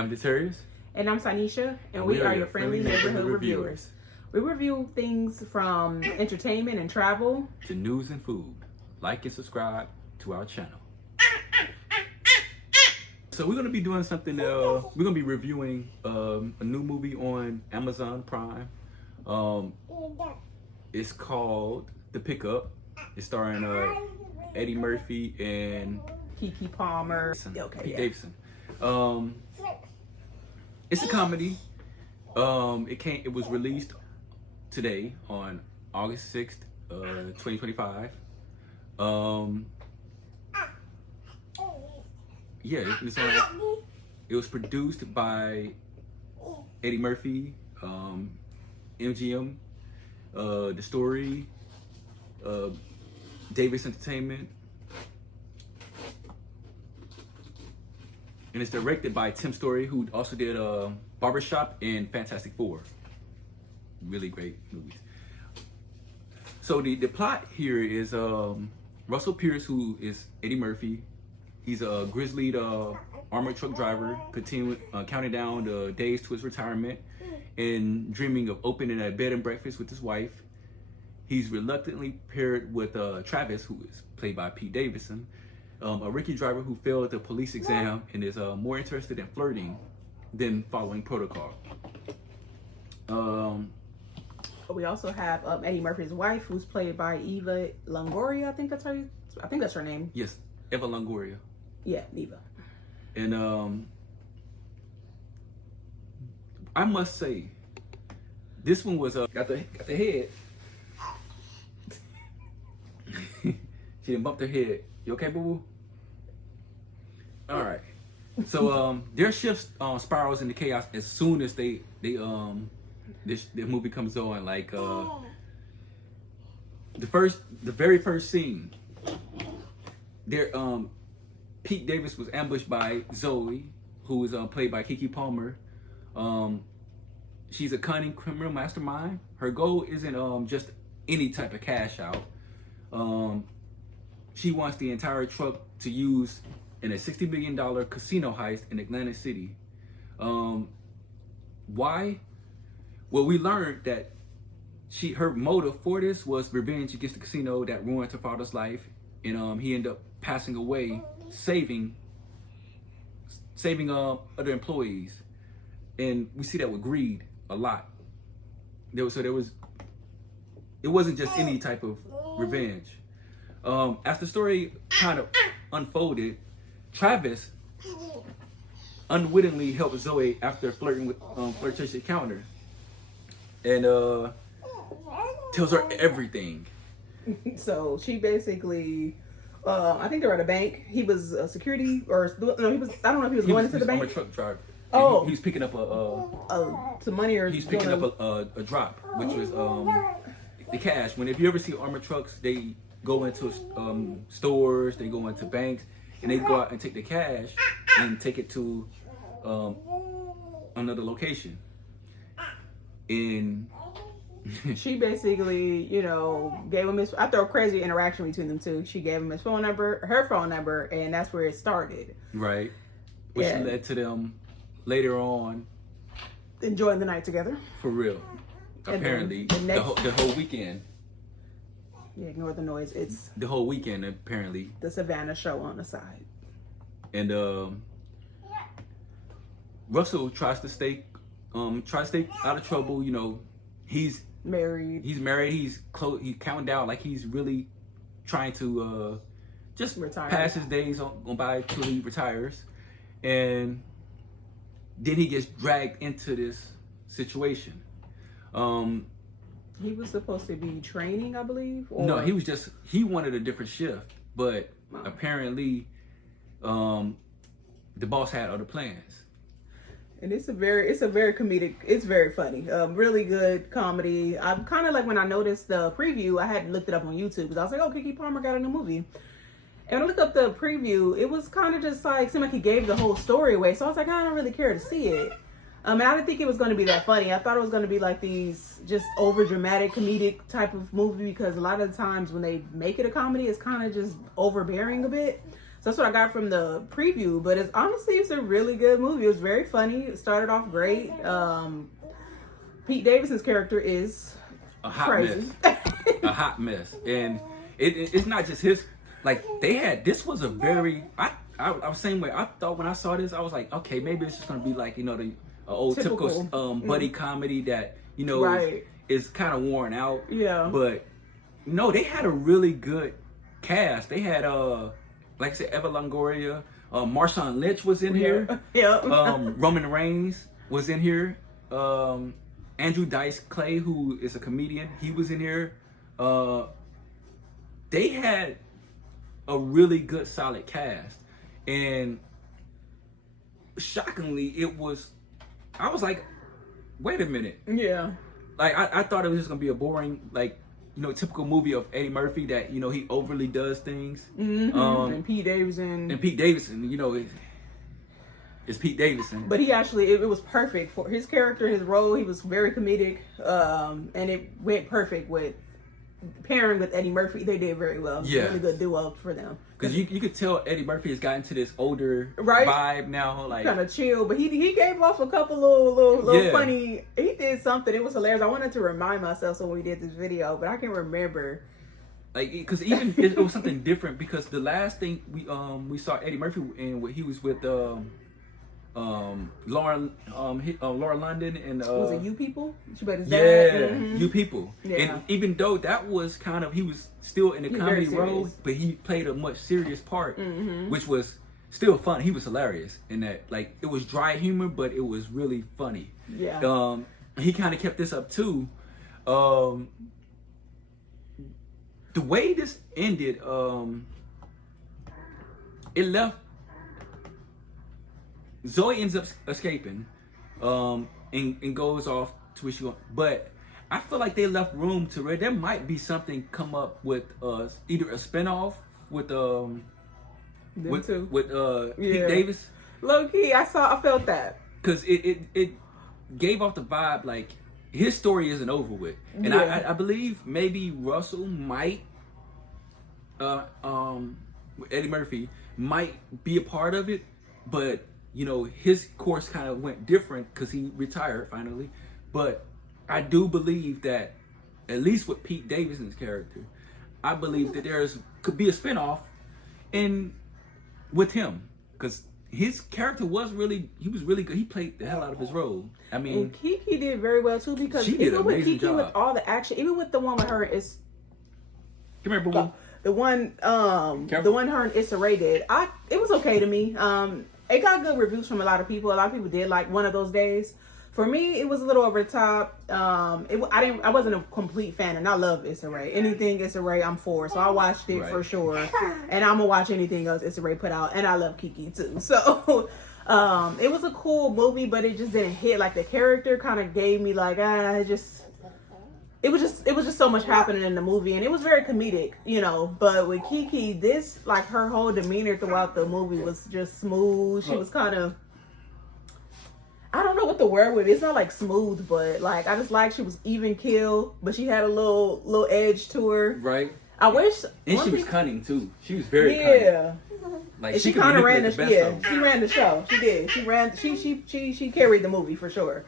I'm Detarius. And I'm Sanisha, and we are your friendly neighborhood reviewers. We review things from entertainment and travel to news and food. Like and subscribe to our channel. So we're going to be doing something, we're going to be reviewing a new movie on Amazon Prime. It's called The Pickup. It's starring Eddie Murphy and Keke Palmer. Pete Davidson. It's a comedy. It was released today on August 6th, 2025. It was produced by Eddie Murphy, MGM, The Story, Davis Entertainment, and it's directed by Tim Story, who also did Barbershop and Fantastic Four. Really great movies. So the plot here is Russell Pierce, who is Eddie Murphy. He's a grizzled armored truck driver, counting down the days to his retirement and dreaming of opening a bed and breakfast with his wife. He's reluctantly paired with Travis, who is played by Pete Davidson, a rookie driver who failed the police exam and is more interested in flirting than following protocol. We also have Eddie Murphy's wife, who's played by Eva Longoria. I think that's her name. Yes, Eva Longoria. Yeah, Eva. And I must say, this one was got the head. She didn't bump her head. You okay, boo boo? All right. So their shift spirals into chaos as soon as the movie comes on. Like the very first scene, there Pete Davis was ambushed by Zoe, who is played by Keke Palmer. She's a cunning criminal mastermind. Her goal isn't just any type of cash out. She wants the entire truck to use in a $60 million casino heist in Atlantic City. Why? Well, we learned that her motive for this was revenge against the casino that ruined her father's life, and he ended up passing away, saving other employees, and we see that with greed a lot. It wasn't just any type of revenge. As the story kind of unfolded, Travis unwittingly helped Zoe after flirting with flirtatious encounter, and tells her everything. So she basically, I think they're at a bank. He was a security, or no, he was. I don't know if he was going into the bank. He was a truck driver. Oh, he was picking up some money, or he's picking up a drop, which was the cash. If you ever see armored trucks, they go into stores, they go into banks, and they go out and take the cash and take it to another location. And she basically, gave him his, after a crazy interaction between them two, she gave him her phone number, and that's where it started. Right. Which led to them later on enjoying the night together. For real. Apparently, the whole weekend. Yeah, ignore the noise. It's the whole weekend, apparently. The Savannah show on the side. And Russell tries to stay out of trouble. He's married. He's close. He's counting down, like he's really trying to just retire. Pass his days on by till he retires, and then he gets dragged into this situation. He was supposed to be training, I believe. Or... No, he wanted a different shift, but apparently, the boss had other plans. And it's a very comedic. It's very funny. Really good comedy. I'm kind of like, when I noticed the preview, I had looked it up on YouTube because I was like, oh, Keke Palmer got a new movie. And I looked up the preview. It was kind of just like, seemed like he gave the whole story away. So I was like, I don't really care to see it. And I didn't think it was going to be that funny. I thought it was going to be like these just over dramatic comedic type of movie, because a lot of the times when they make it a comedy, it's kind of just overbearing a bit. So that's what I got from the preview. But it's honestly, it's a really good movie. It was very funny. It started off great. Pete Davidson's character is A hot crazy. mess. A hot mess. And it's not just his, like, this was a very, I was the same way. I thought when I saw this, I was like, okay, maybe it's just going to be like, the old typical buddy comedy that, Right. is kind of worn out. Yeah. But, no, they had a really good cast. They had, like I said, Eva Longoria, Marshawn Lynch was in here. Yeah. Roman Reigns was in here. Andrew Dice Clay, who is a comedian, he was in here. They had a really good, solid cast. And shockingly, I was like, wait a minute. Yeah. Like, I thought it was just going to be a boring, like, typical movie of Eddie Murphy that, he overly does things. And Pete Davidson. And Pete Davidson, it's Pete Davidson. But he actually, it was perfect for his character, his role. He was very comedic. And it went perfect with pairing with Eddie Murphy. They did very well. It was a really good duo for them. Because you could tell Eddie Murphy has gotten to this older Right. vibe now. Like, kind of chill, but he gave off a couple little funny. He did something. It was hilarious. I wanted to remind myself so when we did this video, but I can remember. Like, because even it was something different. Because the last thing we saw Eddie Murphy in, he was with Laura London and Was it You People? She bet his yeah, dad. Mhm. You People. Yeah. And even though that was kind of, he was still in the He's comedy very role, serious. but he played a much serious part, Mhm. which was still fun. He was hilarious in that. Like, it was dry humor, but it was really funny. Yeah. He kind of kept this up too. The way this ended, it left. Zoe ends up escaping, and goes off to where she goes. But I feel like they left room to where there might be something come up with either a spinoff with Them too. Pete Yeah. Davis, Low key, I felt that. because it gave off the vibe like his story isn't over with, and Yeah. I believe maybe Russell might, Eddie Murphy might be a part of it, but his course kind of went different because he retired finally. But I do believe that, at least with Pete Davidson's character, I believe that could be a spinoff with him, because his character was really good. He played the hell out of his role. I mean, And Kiki did very well too, because She did even an with amazing Kiki, job. with all the action, even with the one with her, it's come here, boo. the one Careful. the one her and Issa Rae did. It was okay to me. It got good reviews from a lot of people. A lot of people did like One of Those Days. For me, it was a little over the top. I wasn't a complete fan, and I love Issa Rae. Anything Issa Rae, I'm for. So I watched it Right. for sure, and I'm gonna watch anything else Issa Rae put out. And I love Kiki too. So it was a cool movie, but it just didn't hit. Like, the character kind of gave me like it was just so much happening in the movie, and it was very comedic, But with Kiki, this, like, her whole demeanor throughout the movie was just smooth. She was kind of, I don't know what the word would be. It's not like smooth, but like, I just like she was even keel, but she had a little edge to her. Right. I wish. And one she was thing- cunning too. She was very cunning. Yeah. Like, And she could kind of ran manipulate the best yeah. of them. She ran the show. She did. She ran. She carried the movie for sure.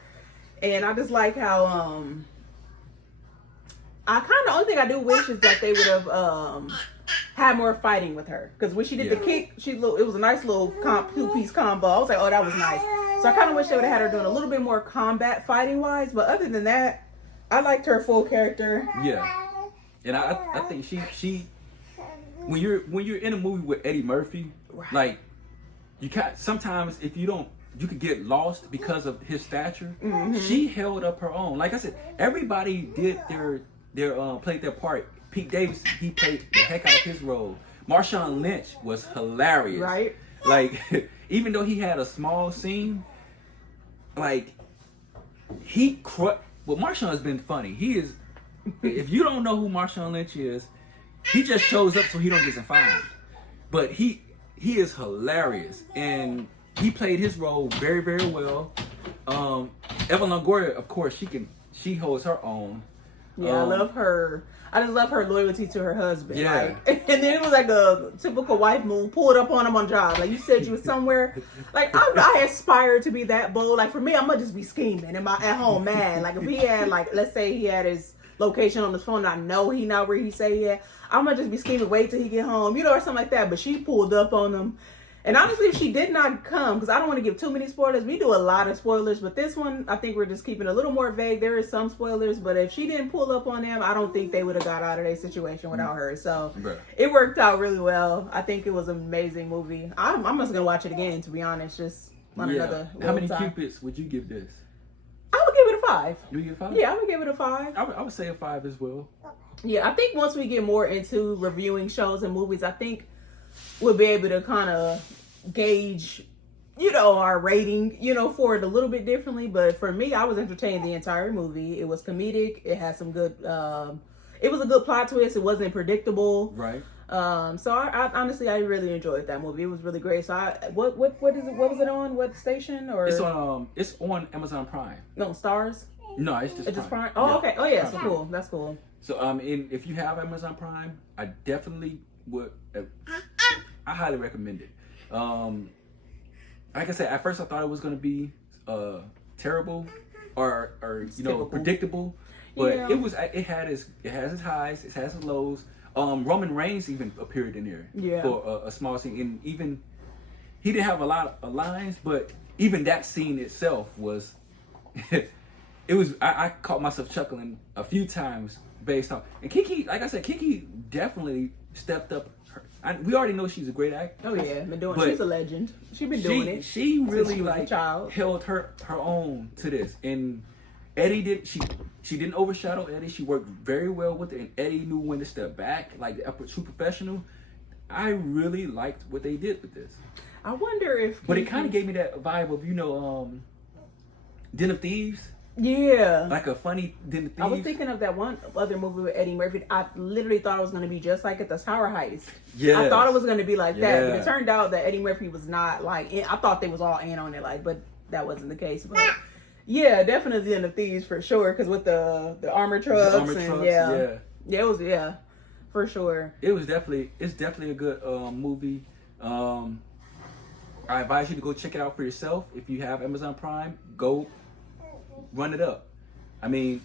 And I just like how I kind of, only thing I do wish is that they would have had more fighting with her, because when she did the kick, it was a nice little 2-piece combo. I was like, oh, that was nice. So I kind of wish they would have had her doing a little bit more combat fighting wise. But other than that, I liked her full character. Yeah, and I think she when you're in a movie with Eddie Murphy, Right. like, you can't, sometimes if you don't, you could get lost because of his stature. Mm-hmm. She held up her own. Like I said, everybody did their played their part. Pete Davis, he played the heck out of his role. Marshawn Lynch was hilarious. Right. Like, even though he had a small scene, like, well, Marshawn has been funny. He is, if you don't know who Marshawn Lynch is, he just shows up so he don't get fined. But he is hilarious, and he played his role very, very well. Eva Longoria, of course, she holds her own. Yeah, I love her. I just love her loyalty to her husband. Yeah. Like, and then it was like a typical wife move, pulled up on him on job. Like, you said you was somewhere. Like, I aspire to be that bold. Like, for me, I'm going to just be scheming at home mad. Like, if he had, like, let's say he had his location on his phone and I know he not where he say he at, I'm going to just be scheming, wait till he get home, or something like that. But she pulled up on him. And honestly, if she did not come, because I don't want to give too many spoilers. We do a lot of spoilers, but this one, I think we're just keeping a little more vague. There is some spoilers, but if she didn't pull up on them, I don't think they would have got out of their situation without her. So it worked out really well. I think it was an amazing movie. I'm just going to watch it again, to be honest. Just on another How many time. Cupids would you give this? I would give it a 5. You would give it a 5? Yeah, I would give it a 5. I would say a 5 as well. Yeah, I think once we get more into reviewing shows and movies, I think we'll be able to kind of gauge, our rating, for it a little bit differently. But for me, I was entertained the entire movie. It was comedic. It had some good, it was a good plot twist. It wasn't predictable. Right. So I honestly, I really enjoyed that movie. It was really great. So what is it? What was it on? What station? Or it's on Amazon Prime. No, Stars. No, it's just Prime. Oh, yeah. Okay. Oh yeah, so cool. That's cool. So if you have Amazon Prime, I definitely would. I highly recommend it. Like I said, at first I thought it was gonna be terrible or predictable, but Yeah. it has its highs, it has its lows. Roman Reigns even appeared in there for a small scene, and even he didn't have a lot of lines, but even that scene itself was it was. I caught myself chuckling a few times based on, and Kiki, like I said, Kiki definitely stepped up. We already know she's a great actor. Oh yeah, she's a legend. She's been doing it. She really held her own to this, and Eddie she didn't overshadow Eddie. She worked very well with it, and Eddie knew when to step back, like a true professional. I really liked what they did with this. I wonder if, but it kind of gave me that vibe of Den of Thieves. Yeah, like a funny Den of Thieves. I was thinking of that one other movie with Eddie Murphy. I literally thought it was going to be just like at the Tower Heist. Yeah, I thought it was going to be like that, but it turned out that Eddie Murphy was not like. I thought they was all in on it, but that wasn't the case. But yeah, definitely Den of Thieves for sure. Because with the armor trucks, yeah, it was for sure. It's definitely a good movie. I advise you to go check it out for yourself. If you have Amazon Prime, go run it up. I mean,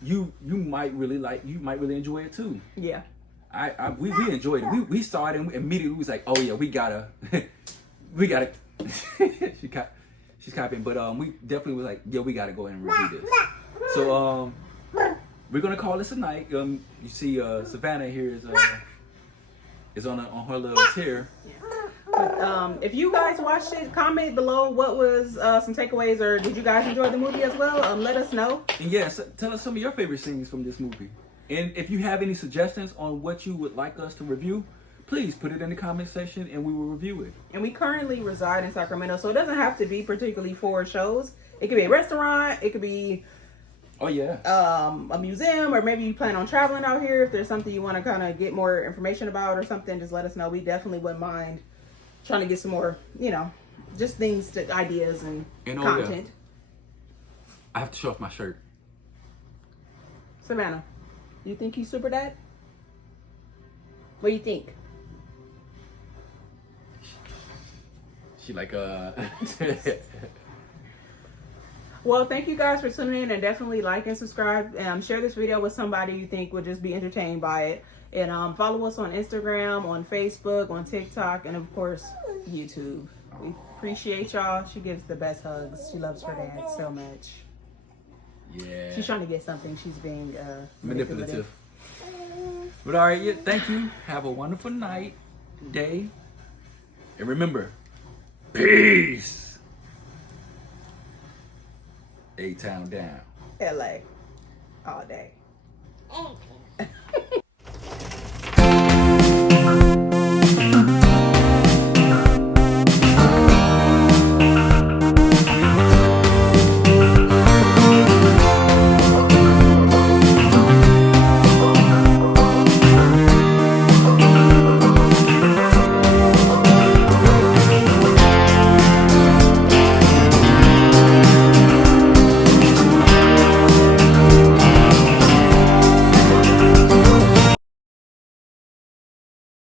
you might really enjoy it too. Yeah. We enjoyed it. We saw it and immediately we was like, oh yeah, we gotta she's copying, but we definitely was like, yeah, we gotta go ahead and review this. So we're gonna call this a night. You see Savannah here is on her little tear. But if you guys watched it, comment below what was some takeaways, or did you guys enjoy the movie as well? Let us know. And yes, tell us some of your favorite scenes from this movie. And if you have any suggestions on what you would like us to review, please put it in the comment section and we will review it. And we currently reside in Sacramento, so it doesn't have to be particularly for shows. It could be a restaurant, it could be a museum, or maybe you plan on traveling out here. If there's something you want to kind of get more information about or something, just let us know. We definitely wouldn't mind trying to get some more, just ideas and content. I have to show off my shirt. Savannah, you think he's super dad? What do you think? She like Well, thank you guys for tuning in, and definitely like and subscribe. Share this video with somebody you think would just be entertained by it. And follow us on Instagram, on Facebook, on TikTok, and of course, YouTube. We appreciate y'all. She gives the best hugs. She loves her dad so much. Yeah. She's trying to get something. She's being manipulative. But all right, thank you. Have a wonderful night, day. And remember, peace. A-Town down. LA all day.